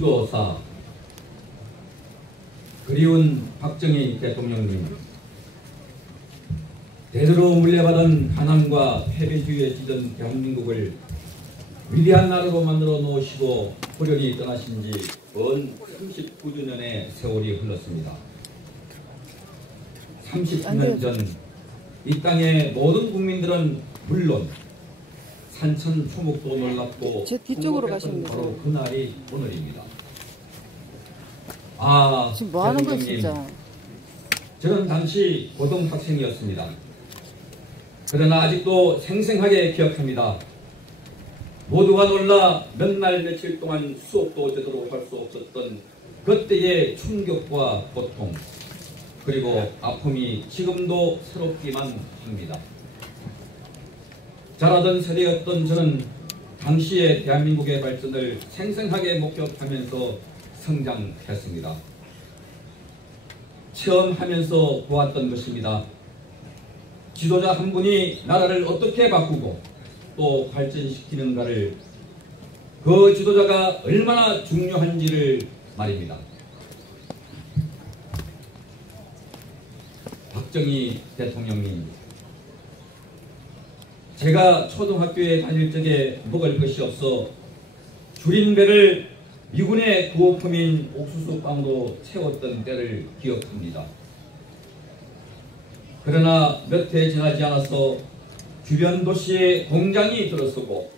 수도사 그리운 박정희 대통령님, 대대로 물려받은 가난과 패배주의에 찌든 대한민국을 위대한 나라로 만들어 놓으시고 호련히 떠나신 지 언 39주년의 세월이 흘렀습니다. 39년 전 이 땅의 모든 국민들은 물론 산천초목도 놀랍고 제 뒤쪽으로 가시면 바로 되죠. 그날이 오늘입니다. 지금 뭐 하는 거예요, 진짜? 저는 당시 고등학생이었습니다. 그러나 아직도 생생하게 기억합니다. 모두가 놀라 몇 날 며칠 동안 수업도 제대로 할 수 없었던 그때의 충격과 고통, 그리고 아픔이 지금도 새롭기만 합니다. 자라던 세대였던 저는 당시의 대한민국의 발전을 생생하게 목격하면서 성장했습니다. 체험하면서 보았던 것입니다. 지도자 한 분이 나라를 어떻게 바꾸고 또 발전시키는가를, 그 지도자가 얼마나 중요한지를 말입니다. 박정희 대통령님, 제가 초등학교에 다닐 적에 먹을 것이 없어 줄인 배를 미군의 구호품인 옥수수빵으로 채웠던 때를 기억합니다. 그러나 몇 해 지나지 않아서 주변 도시에 공장이 들어서고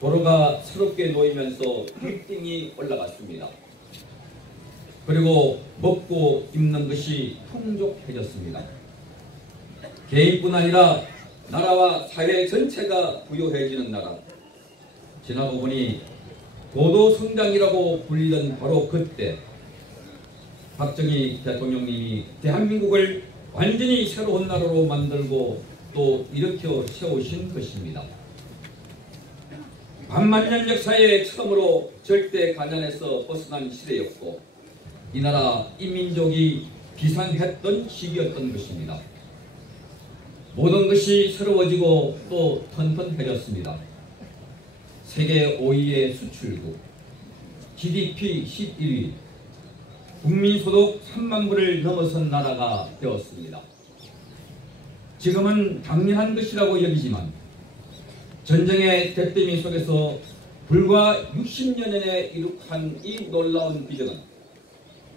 도로가 새롭게 놓이면서 빌딩이 올라갔습니다. 그리고 먹고 입는 것이 풍족해졌습니다. 개인뿐 아니라 나라와 사회 전체가 부유해지는 나라. 지나고 보니 고도성장이라고 불리던 바로 그때 박정희 대통령님이 대한민국을 완전히 새로운 나라로 만들고 또 일으켜 세우신 것입니다. 반만년 역사의 처음으로 절대 가난에서 벗어난 시대였고 이 나라 인민족이 비상했던 시기였던 것입니다. 모든 것이 새로워지고 또 튼튼해졌습니다. 세계 5위의 수출국, GDP 11위, 국민소득 3만 불을 넘어선 나라가 되었습니다. 지금은 당연한 것이라고 여기지만 전쟁의 대더미 속에서 불과 60여 년에 이룩한 이 놀라운 비전은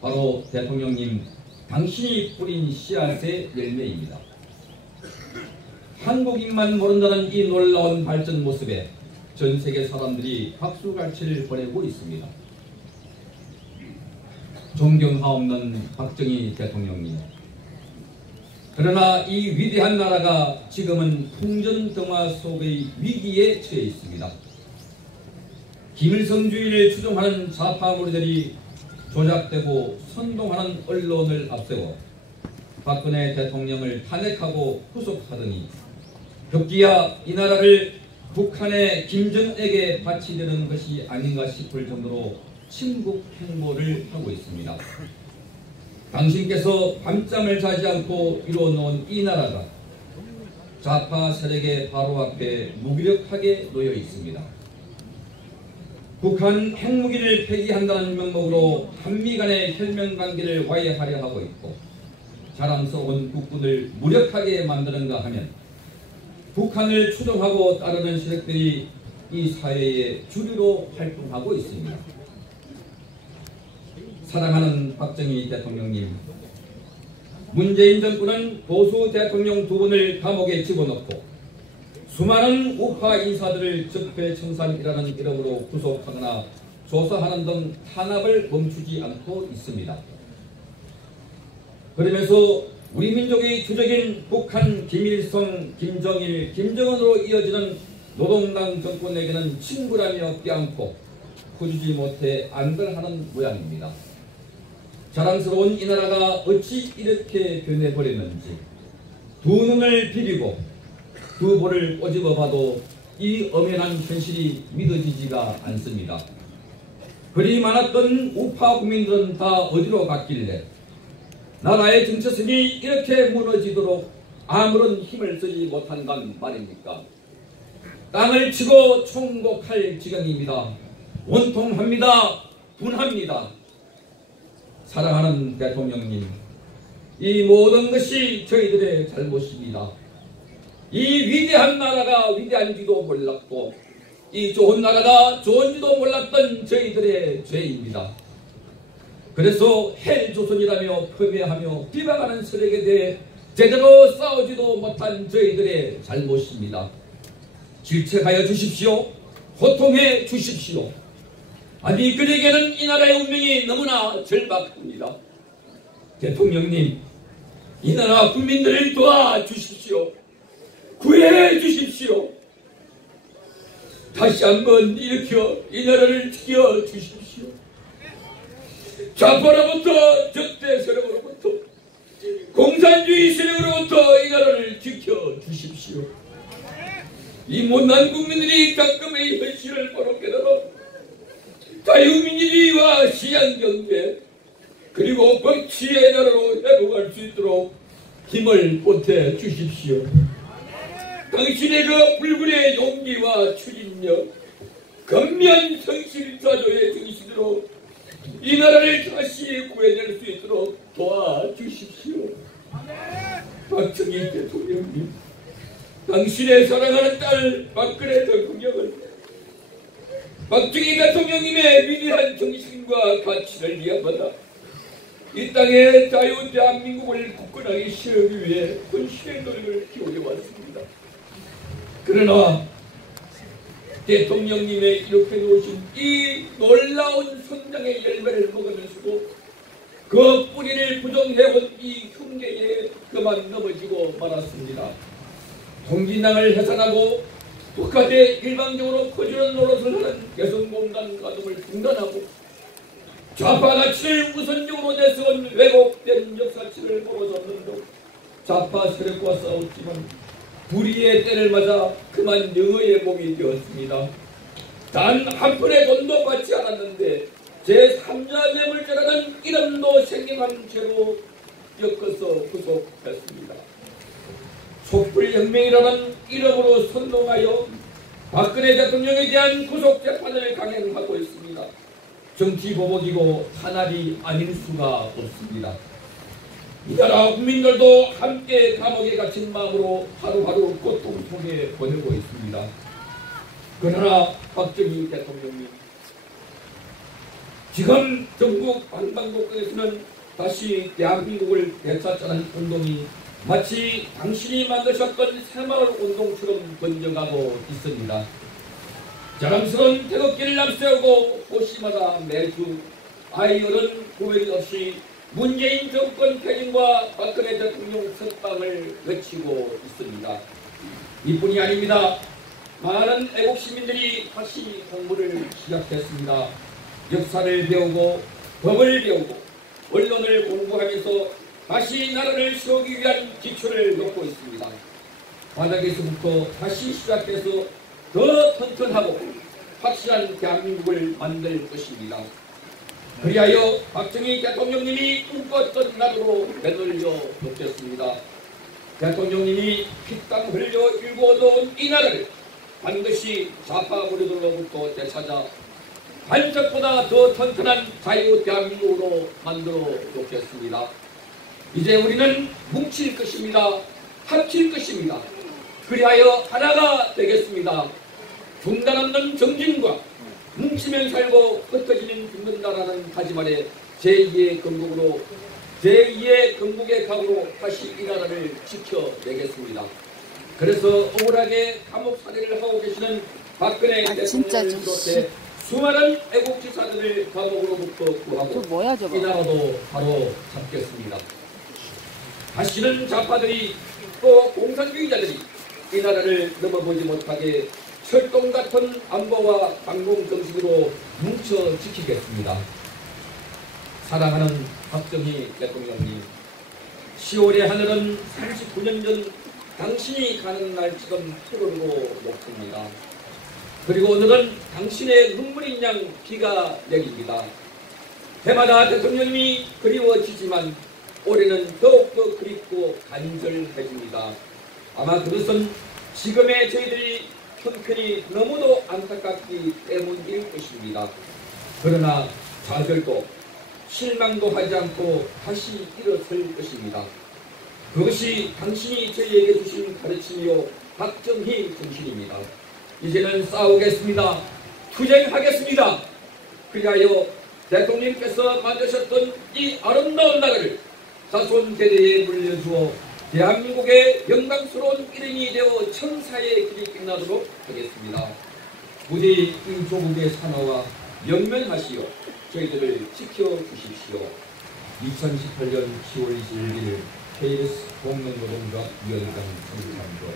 바로 대통령님 당신이 뿌린 씨앗의 열매입니다. 한국인만 모른다는 이 놀라운 발전 모습에 전 세계 사람들이 박수갈채를 보내고 있습니다. 존경하옵는 박정희 대통령님, 그러나 이 위대한 나라가 지금은 풍전등화 속의 위기에 처해 있습니다. 김일성주의를 추종하는 좌파 무리들이 조작되고 선동하는 언론을 앞세워 박근혜 대통령을 탄핵하고 구속하더니 급기야 이 나라를 북한의 김정은에게 바치려는 것이 아닌가 싶을 정도로 침국 행보를 하고 있습니다. 당신께서 밤잠을 자지 않고 이루어놓은 이 나라가 좌파 세력의 바로 앞에 무기력하게 놓여 있습니다. 북한 핵무기를 폐기한다는 명목으로 한미 간의 혈맹관계를 와해하려 하고 있고 자랑스러운 국군을 무력하게 만드는가 하면 북한을 추종하고 따르는 세력들이 이 사회의 주류로 활동하고 있습니다. 사랑하는 박정희 대통령님, 문재인 정부는 보수 대통령 2분을 감옥에 집어넣고 수많은 우파 인사들을 적폐청산이라는 이름으로 구속하거나 조사하는 등 탄압을 멈추지 않고 있습니다. 그러면서 우리 민족의 주적인 북한, 김일성, 김정일, 김정은으로 이어지는 노동당 정권에게는 친구라며 껴안고 퍼주지 못해 안달하는 모양입니다. 자랑스러운 이 나라가 어찌 이렇게 변해버렸는지 두 눈을 비비고 두 볼을 꼬집어 봐도 이 엄연한 현실이 믿어지지가 않습니다. 그리 많았던 우파 국민들은 다 어디로 갔길래 나라의 정체성이 이렇게 무너지도록 아무런 힘을 쓰지 못한단 말입니까? 땅을 치고 총곡할 지경입니다. 원통합니다. 분합니다. 사랑하는 대통령님, 이 모든 것이 저희들의 잘못입니다. 이 위대한 나라가 위대한지도 몰랐고 이 좋은 나라가 좋은지도 몰랐던 저희들의 죄입니다. 그래서 헬조선이라며 폄훼하며 비방하는 세력에 대해 제대로 싸우지도 못한 저희들의 잘못입니다. 질책하여 주십시오. 호통해 주십시오. 아니 그에게는 이 나라의 운명이 너무나 절박합니다. 대통령님, 이 나라 국민들을 도와주십시오. 구해 주십시오. 다시 한번 일으켜 이 나라를 지켜 주십시오. 좌파로부터 적대 세력으로부터 공산주의 세력으로부터 이 나라를 지켜 주십시오. 이 못난 국민들이 가끔의 현실을 바로 깨달아 자유민주주의와 시장경제 그리고 법치의 나라로 회복할 수 있도록 힘을 보태 주십시오. 당신의 그 불굴의 용기와 추진력, 건면 성실자조의 정신으로 이 나라를 다시 구해낼 수 있도록 도와주십시오. 박정희 대통령님, 당신의 사랑하는 딸 박근혜 대통령을 박정희 대통령님의 위대한 정신과 가치를 이어받아 이 땅의 자유 대한민국을 굳건하게 세우기 위해 헌신의 노력을 기울여왔습니다. 그러나 대통령님의 이렇게 놓으신 이 놀라운 성장의 열매를 먹으면서도 그 뿌리를 부정해온 이 흉계에 그만 넘어지고 말았습니다. 통진당을 해산하고 북한에 일방적으로 퍼주는 노릇을 하는 개성공단 가동을 중단하고 좌파 가치를 우선적으로 내세운 왜곡된 역사치를 벌어졌는데 좌파 세력과 싸웠지만 불의의 때를 맞아 그만 영어의 몸이 되었습니다. 단 한 푼의 돈도 받지 않았는데 제3자 뇌물죄라는 이름도 생경한 죄로 엮어서 구속했습니다. 촛불혁명이라는 이름으로 선동하여 박근혜 대통령에 대한 구속재판을 강행하고 있습니다. 정치보복이고 탄압이 아닐 수가 없습니다. 이 나라 국민들도 함께 감옥에 갇힌 마음으로 하루하루 고통 속에 보내고 있습니다. 그러나 박정희 대통령님, 지금 전국 방방곡곡에서는 다시 대한민국을 되찾자는 운동이 마치 당신이 만드셨던 새마을 운동처럼 번져가고 있습니다. 자랑스러운 태극기를 앞세우고 호시마다 매주 아이어른 구별 없이 문재인 정권 퇴진과 박근혜 대통령 석방을 외치고 있습니다. 이뿐이 아닙니다. 많은 애국 시민들이 다시 공부를 시작했습니다. 역사를 배우고 법을 배우고 언론을 공부하면서 다시 나라를 세우기 위한 기초를 놓고 있습니다. 바닥에서부터 다시 시작해서 더 튼튼하고 확실한 대한민국을 만들 것입니다. 그리하여 박정희 대통령님이 꿈꿨던 나라로 되돌려 놓겠습니다. 대통령님이 피땀 흘려 일궈 놓은 이 나라를 반드시 좌파 무리들로부터 되찾아 반석보다 더 튼튼한 자유 대한민국으로 만들어 놓겠습니다. 이제 우리는 뭉칠 것입니다. 합칠 것입니다. 그리하여 하나가 되겠습니다. 중단 없는 정진과 뭉치면 살고 흩어지면 죽는다라는 다짐아래 제2의 건국으로 제2의 건국의 각오로 다시 이 나라를 지켜내겠습니다. 그래서 억울하게 감옥 살해를 하고 계시는 박근혜 대통령을 비롯해 수많은 애국지사들을 감옥으로부터 구하고 이 나라도 바로 잡겠습니다. 다시는 좌파들이 또 공산주의자들이 이 나라를 넘어보지 못하게 철동 같은 안보와 방공 정신으로 뭉쳐 지키겠습니다. 사랑하는 박정희 대통령님, 10월의 하늘은 39년 전 당신이 가는 날처럼 푸르고 높습니다. 그리고 오늘은 당신의 눈물인 양 비가 내립니다. 해마다 대통령님이 그리워지지만 올해는 더욱더 그립고 간절해집니다. 아마 그것은 지금의 저희들이 형편이 너무도 안타깝기 때문일 것입니다. 그러나 좌절도 실망도 하지 않고 다시 일어설 것입니다. 그것이 당신이 저희에게 주신 가르침이요 박정희 정신입니다. 이제는 싸우겠습니다. 투쟁하겠습니다. 그리하여 대통령께서 만드셨던 이 아름다운 나라를 자손 세대에 물려주어 대한민국의 영광스러운 이름이 되어 천사의 길이 빛나도록 하겠습니다. 부디 이 조국의 산화와 영면하시어 저희들을 지켜주십시오. 2018년 10월 21일 KBS 공명노동조합 위원장 선수상도